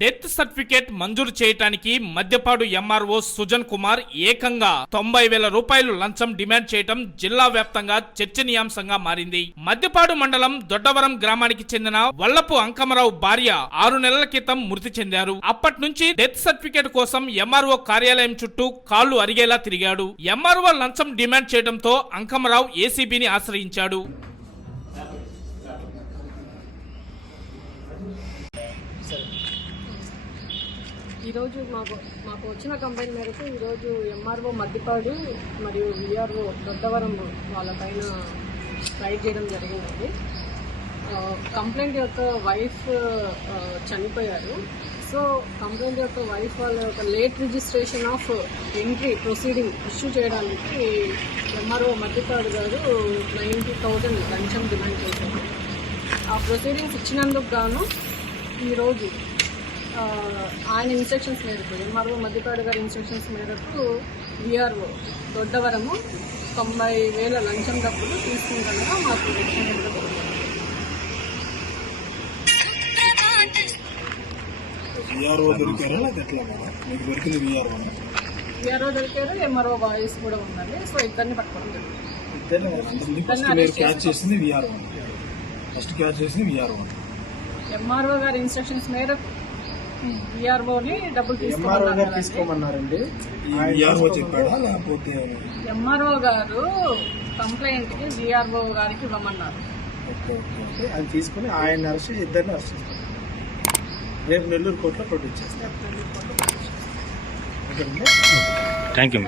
Death certificate మంజూరు చేయడానికి మద్యపాడు MRO Sujan Kumar ఏకంగా 90,000 రూపాయలు లంచం డిమాండ్ చేయడం జిల్లా వ్యాప్తంగా చర్చనీయాంశంగా మారింది. మద్యపాడు మండలం దొడ్డవరం గ్రామానికి చెందిన వల్లపు అంకమరావు భార్య 6 నెలల క్రితం మృతి చెందారు. అప్పటి నుంచి డెత్ సర్టిఫికేట్ కోసం ఎంఆర్ఓ కార్యాలయం చుట్టూ కాళ్లు అరిగేలా తిరిగాడు. ఎంఆర్ఓ లంచం డిమాండ్ చేయడంతో అంకమరావు ఏసీబీని ఆశ్రయించాడు. ఈరోజు మాకు వచ్చిన కంప్లైంట్ మేరకు ఈరోజు ఎంఆర్ఓ మద్దిపాడు మరియు విఆర్ఓ దొడ్డవరం వాళ్ళపైన రైడ్ చేయడం జరిగిందండి. కంప్లైంట్ యొక్క వైఫ్ చనిపోయారు. సో కంప్లైంట్ యొక్క వైఫ్ వాళ్ళ యొక్క late registration of entry proceeding issue చేయడానికి ఎంఆర్ఓ మద్దిపాడు గారు 90,000 లంచం డిమాండ్ చేశారు. ఆ ప్రొసీడింగ్స్ ఇచ్చినందుకు గాను ఈరోజు ఆయన ఇన్స్ట్రక్షన్స్ మేరకు ఎంఆర్ఓ మద్దిపాడు గారి ఇన్స్ట్రక్షన్స్ మేరకు విఆర్ఓ దొడ్డవరము 90,000 లంచం డబ్బులు తీసుకుంటాగా మాకు విఆర్ఓ దొరికారు. ఎంఆర్ఓ వాయిస్ కూడా ఉన్నది. సో ఇద్దరిని పట్టుకోవడం ఎంఆర్ఓ గారి ఇన్స్ట్రక్షన్స్ మేరకు విఆర్ఓని డబ్బులు తీసుకోమన్నారండి. ఎంఆర్ఓ గారు కంప్లైంట్ కి విఆర్ఓ గారికి ఇవ్వమన్నారు. అది తీసుకుని ఆయన అరెస్ట్ ఇద్దరిని అరెస్ట్ చేస్తారు. రేపు నెల్లూరు కోర్టులో ప్రొడ్యూస్ చేస్తారు. Thank you.